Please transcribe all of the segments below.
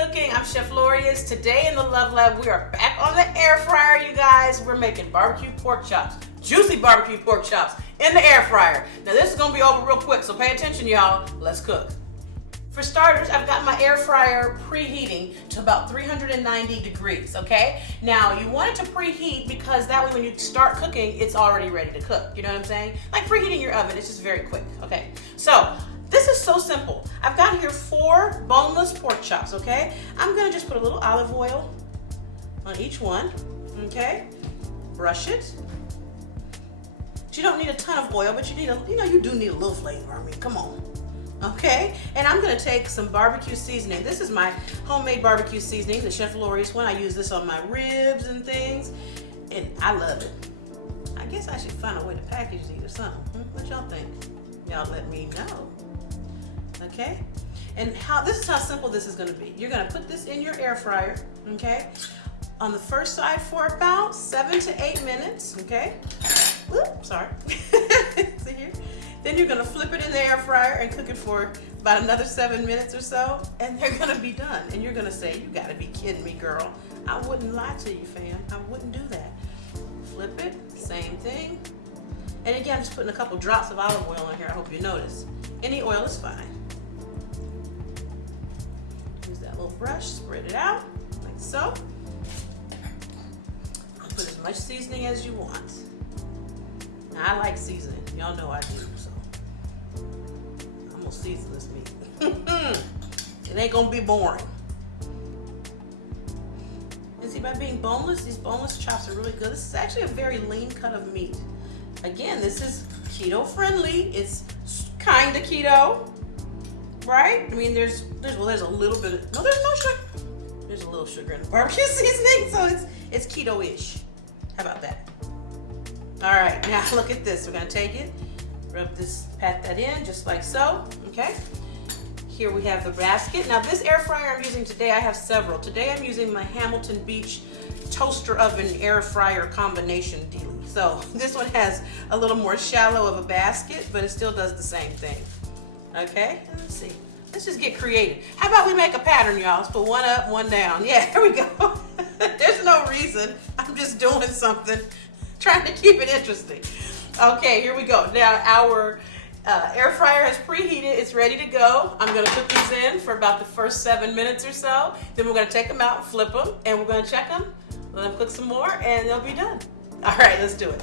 cooking. I'm Chef Lorious. Today in the Love Lab, we are back on the air fryer, you guys. We're making barbecue pork chops, juicy barbecue pork chops in the air fryer. Now this is gonna be over real quick, so pay attention, y'all. Let's cook. For starters, I've got my air fryer preheating to about 390 degrees, okay? Now, you want it to preheat because that way when you start cooking, it's already ready to cook. You know what I'm saying? Like preheating your oven, it's just very quick, okay? So, this is so simple. I've got here 4 boneless pork chops, okay? I'm gonna just put a little olive oil on each one, okay? Brush it. You don't need a ton of oil, but you need you do need a little flavor. I mean, come on. Okay, and I'm gonna take some barbecue seasoning. This is my homemade barbecue seasoning, the Chef Lorious one. I use this on my ribs and things, and I love it. I guess I should find a way to package these or something. What y'all think? Y'all let me know. Okay, and this is how simple this is gonna be. You're gonna put this in your air fryer, okay, on the first side for about 7 to 8 minutes, okay? Whoop, sorry. See here? Then you're gonna flip it in the air fryer and cook it for about another 7 minutes or so, and they're gonna be done. And you're gonna say, you gotta be kidding me, girl. I wouldn't lie to you, fam. I wouldn't do that. Flip it, same thing. And again, I'm just putting a couple drops of olive oil in here. I hope you notice. Any oil is fine. Use that little brush, spread it out, like so. Put as much seasoning as you want. Now, I like seasoning. Y'all know I do, so I'm gonna season this meat. It ain't gonna be boring. And see, by being boneless, these boneless chops are really good. This is actually a very lean cut of meat. Again, this is keto friendly. It's kind of keto, right? I mean, there's a little bit of, no, there's no sugar. There's a little sugar in the barbecue seasoning, so it's keto-ish. How about that? All right, now look at this. We're gonna take it, pat that in just like so, okay? Here we have the basket. Now this air fryer I'm using today, I have several. Today I'm using my Hamilton Beach toaster oven air fryer combination dealie. So this one has a little more shallow of a basket, but it still does the same thing, okay? Let's see, let's just get creative. How about we make a pattern, y'all? Let's put one up, one down. Yeah, here we go. There's no reason, I'm just doing something. Trying to keep it interesting. Okay, here we go. Now our air fryer has preheated. It's ready to go. I'm gonna put these in for about the first 7 minutes or so. Then we're gonna take them out, flip them, and we're gonna check them. Let them cook some more, and they'll be done. All right, let's do it.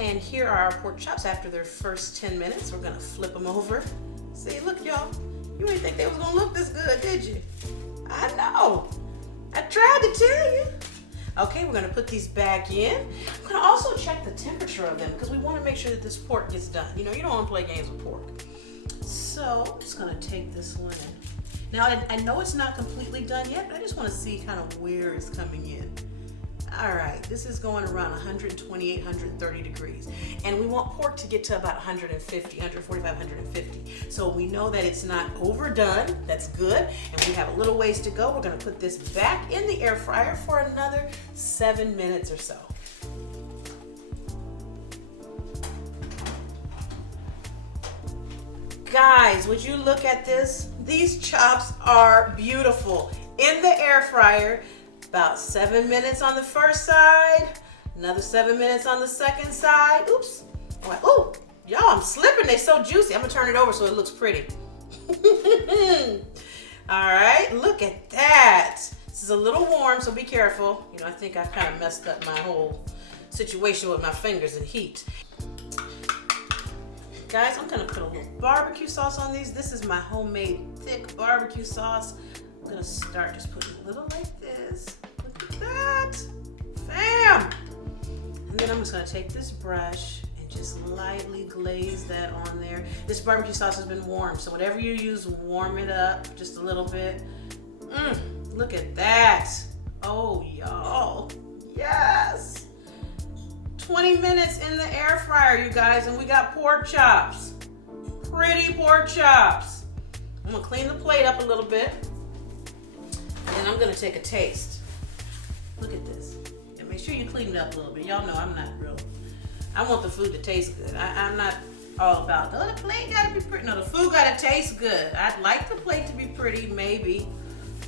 And here are our pork chops after their first 10 minutes. We're gonna flip them over. See, look, y'all. You didn't think they was gonna look this good, did you? I know. I tried to tell you. Okay, we're gonna put these back in. I'm gonna also check the temperature of them because we wanna make sure that this pork gets done. You know, you don't wanna play games with pork. So, I'm just gonna take this one in. Now, I know it's not completely done yet, but I just wanna see kind of where it's coming in. All right, this is going around 128, 130 degrees. And we want pork to get to about 150, 145, 150. So we know that it's not overdone, that's good. And we have a little ways to go. We're gonna put this back in the air fryer for another 7 minutes or so. Guys, would you look at this? These chops are beautiful. In the air fryer, about 7 minutes on the first side, another 7 minutes on the second side. Oops. Oh, y'all, I'm slipping. They're so juicy. I'm gonna turn it over so it looks pretty. All right, look at that. This is a little warm, so be careful. You know, I think I've kind of messed up my whole situation with my fingers and heat. Guys, I'm gonna put a little barbecue sauce on these. This is my homemade thick barbecue sauce. I'm gonna start just putting a little like this. Look at that, bam! And then I'm just gonna take this brush and just lightly glaze that on there. This barbecue sauce has been warmed, so whatever you use, warm it up just a little bit. Look at that. Oh, y'all, yes! 20 minutes in the air fryer, you guys, and we got pork chops. Pretty pork chops. I'm gonna clean the plate up a little bit. And I'm gonna take a taste. Look at this. And make sure you clean it up a little bit. Y'all know I'm not real. I want the food to taste good. I'm not all about, oh, the plate gotta be pretty. No, the food gotta taste good. I'd like the plate to be pretty, maybe.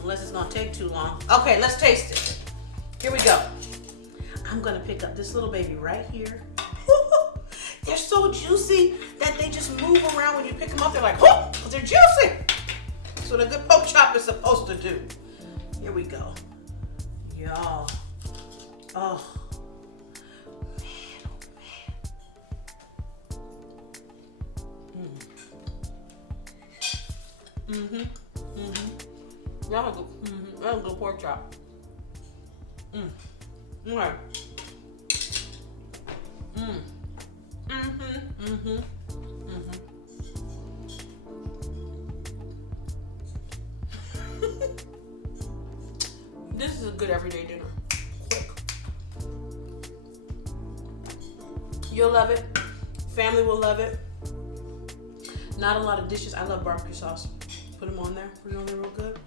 Unless it's gonna take too long. Okay, let's taste it. Here we go. I'm gonna pick up this little baby right here. They're so juicy that they just move around when you pick them up. They're like, whoop, because they're juicy. That's what a good pork chop is supposed to do. Here we go. Y'all. Oh. Man, oh man. That's a good pork chop. Okay. This is a good everyday dinner. Quick. You'll love it. Family will love it. Not a lot of dishes. I love barbecue sauce. Put them on there. Put it on there real good.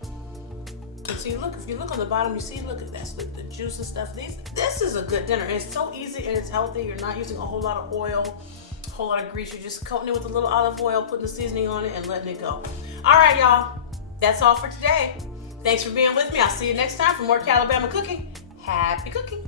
And see, look, if you look on the bottom, you see, look, that's the juice and stuff. This is a good dinner. And it's so easy and it's healthy. You're not using a whole lot of oil, a whole lot of grease. You're just coating it with a little olive oil, putting the seasoning on it, and letting it go. All right, y'all. That's all for today. Thanks for being with me. I'll see you next time for more Alabama cooking. Happy cooking.